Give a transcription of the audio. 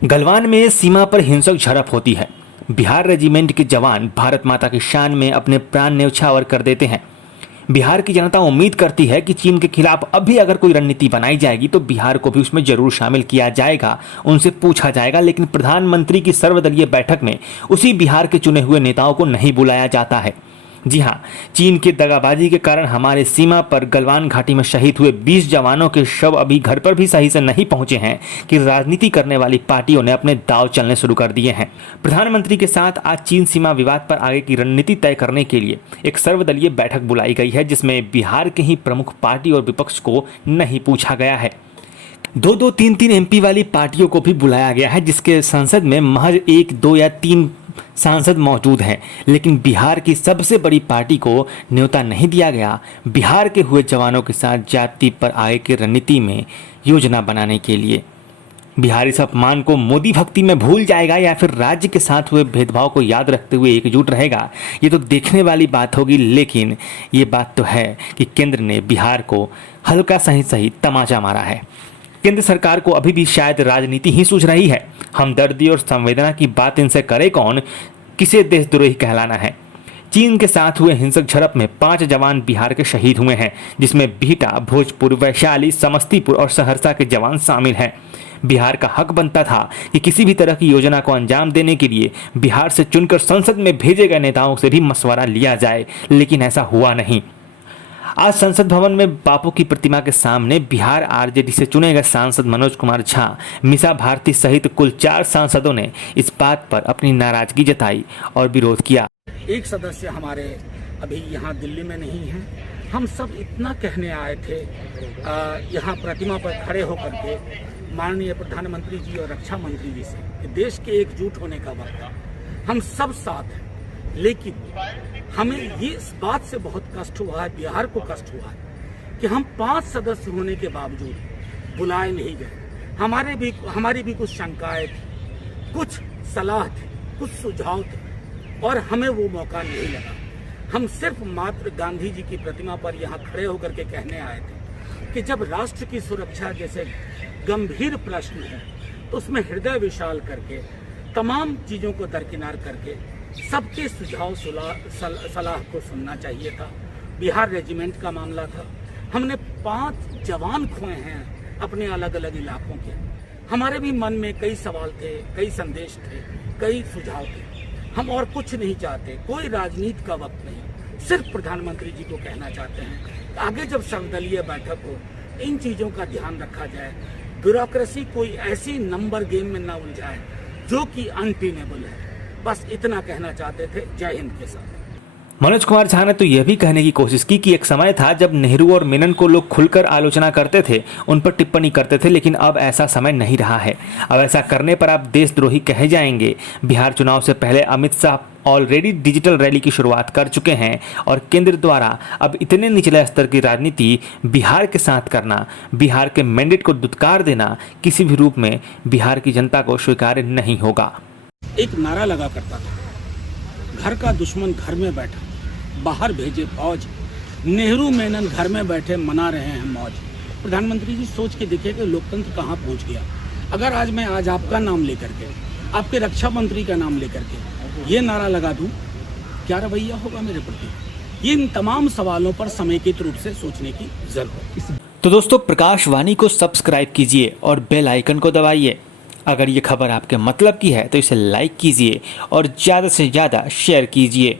गलवान में सीमा पर हिंसक झड़प होती है। बिहार रेजिमेंट के जवान भारत माता की शान में अपने प्राण न्यौछावर कर देते हैं। बिहार की जनता उम्मीद करती है कि चीन के खिलाफ अब भी अगर कोई रणनीति बनाई जाएगी तो बिहार को भी उसमें जरूर शामिल किया जाएगा, उनसे पूछा जाएगा। लेकिन प्रधानमंत्री की सर्वदलीय बैठक में उसी बिहार के चुने हुए नेताओं को नहीं बुलाया जाता है। जी हाँ, चीन की दगाबाजी के कारण हमारे सीमा पर गलवान घाटी में शहीद हुए 20 जवानों के शव अभी घर पर भी सही से नहीं पहुंचे हैं कि राजनीति करने वाली पार्टियों ने अपने दांव चलने शुरू कर दिए हैं। प्रधानमंत्री के साथ आज चीन सीमा विवाद पर आगे की रणनीति तय करने के लिए एक सर्वदलीय बैठक बुलाई गई है, जिसमें बिहार के ही प्रमुख पार्टी और विपक्ष को नहीं पूछा गया है। दो दो तीन तीन एमपी वाली पार्टियों को भी बुलाया गया है, जिसके संसद में महज 1, 2 या 3 सांसद मौजूद हैं। लेकिन बिहार की सबसे बड़ी पार्टी को न्योता नहीं दिया गया बिहार के हुए जवानों के साथ जाति पर आगे की रणनीति में योजना बनाने के लिए। बिहार इस अपमान को मोदी भक्ति में भूल जाएगा या फिर राज्य के साथ हुए भेदभाव को याद रखते हुए एकजुट रहेगा, ये तो देखने वाली बात होगी। लेकिन ये बात तो है कि केंद्र ने बिहार को हल्का सही तमाचा मारा है। केंद्र सरकार को अभी भी शायद राजनीति ही सूझ रही है। हमदर्दी और संवेदना की बात इनसे करे कौन, किसे देशद्रोही कहलाना है। चीन के साथ हुए हिंसक झड़प में 5 जवान बिहार के शहीद हुए हैं, जिसमें बिहटा, भोजपुर, वैशाली, समस्तीपुर और सहरसा के जवान शामिल हैं। बिहार का हक बनता था कि किसी भी तरह की योजना को अंजाम देने के लिए बिहार से चुनकर संसद में भेजे गए नेताओं से भी मशवरा लिया जाए, लेकिन ऐसा हुआ नहीं। आज संसद भवन में बापू की प्रतिमा के सामने बिहार आरजेडी से चुने गए सांसद मनोज कुमार झा, मीसा भारती सहित कुल 4 सांसदों ने इस बात पर अपनी नाराजगी जताई और विरोध किया। एक सदस्य हमारे अभी यहाँ दिल्ली में नहीं है। हम सब इतना कहने आए थे यहाँ प्रतिमा पर खड़े होकर के माननीय प्रधानमंत्री जी और रक्षा मंत्री जी से कि देश के एकजुट होने का वक्त है, हम सब साथ हैं। लेकिन हमें ये इस बात से बहुत कष्ट हुआ है, बिहार को कष्ट हुआ है कि हम 5 सदस्य होने के बावजूद बुलाए नहीं गए। हमारी भी कुछ शंकाएं थी, कुछ सलाह थी, कुछ सुझाव थे और हमें वो मौका नहीं लगा। हम सिर्फ मात्र गांधी जी की प्रतिमा पर यहाँ खड़े होकर के कहने आए थे कि जब राष्ट्र की सुरक्षा जैसे गंभीर प्रश्न है तो उसमें हृदय विशाल करके तमाम चीजों को दरकिनार करके सबके सुझाव सलाह को सुनना चाहिए था। बिहार रेजिमेंट का मामला था, हमने 5 जवान खोए हैं अपने अलग अलग इलाकों के। हमारे भी मन में कई सवाल थे, कई संदेश थे, कई सुझाव थे। हम और कुछ नहीं चाहते, कोई राजनीति का वक्त नहीं, सिर्फ प्रधानमंत्री जी को कहना चाहते हैं आगे जब सर्वदलीय बैठक हो इन चीजों का ध्यान रखा जाए। ब्यूरोक्रेसी कोई ऐसी नंबर गेम में ना उलझाए जो कि अनटेनेबल है। बस इतना कहना चाहते थे। जय हिंद के साथ। मनोज कुमार झा ने तो यह भी कहने की कोशिश की कि एक समय था जब नेहरू और मेनन को लोग खुलकर आलोचना करते थे, उन पर टिप्पणी करते थे, लेकिन अब ऐसा समय नहीं रहा है। अब ऐसा करने पर आप देशद्रोही कहे जाएंगे। बिहार चुनाव से पहले Amit Shah already digital rally की शुरुआत कर चुके हैं और केंद्र द्वारा अब इतने निचले स्तर की राजनीति बिहार के साथ करना, बिहार के मैंडेट को दुत्कार देना किसी भी रूप में बिहार की जनता को स्वीकार्य नहीं होगा। एक नारा लगा करता था, घर का दुश्मन घर में बैठा, बाहर भेजे फौज, नेहरू मेनन घर में बैठे मना रहे हैं मौज। प्रधानमंत्री जी सोच के देखिए कि लोकतंत्र कहाँ पहुँच गया। अगर आज आपका नाम लेकर के, आपके रक्षा मंत्री का नाम लेकर के ये नारा लगा दूं, क्या रवैया होगा मेरे प्रति? ये इन तमाम सवालों पर समेकित रूप से सोचने की जरूरत है। तो दोस्तों, प्रकाशवाणी को सब्सक्राइब कीजिए और बेल आइकन को दबाइए। अगर ये खबर आपके मतलब की है तो इसे लाइक कीजिए और ज़्यादा से ज़्यादा शेयर कीजिए।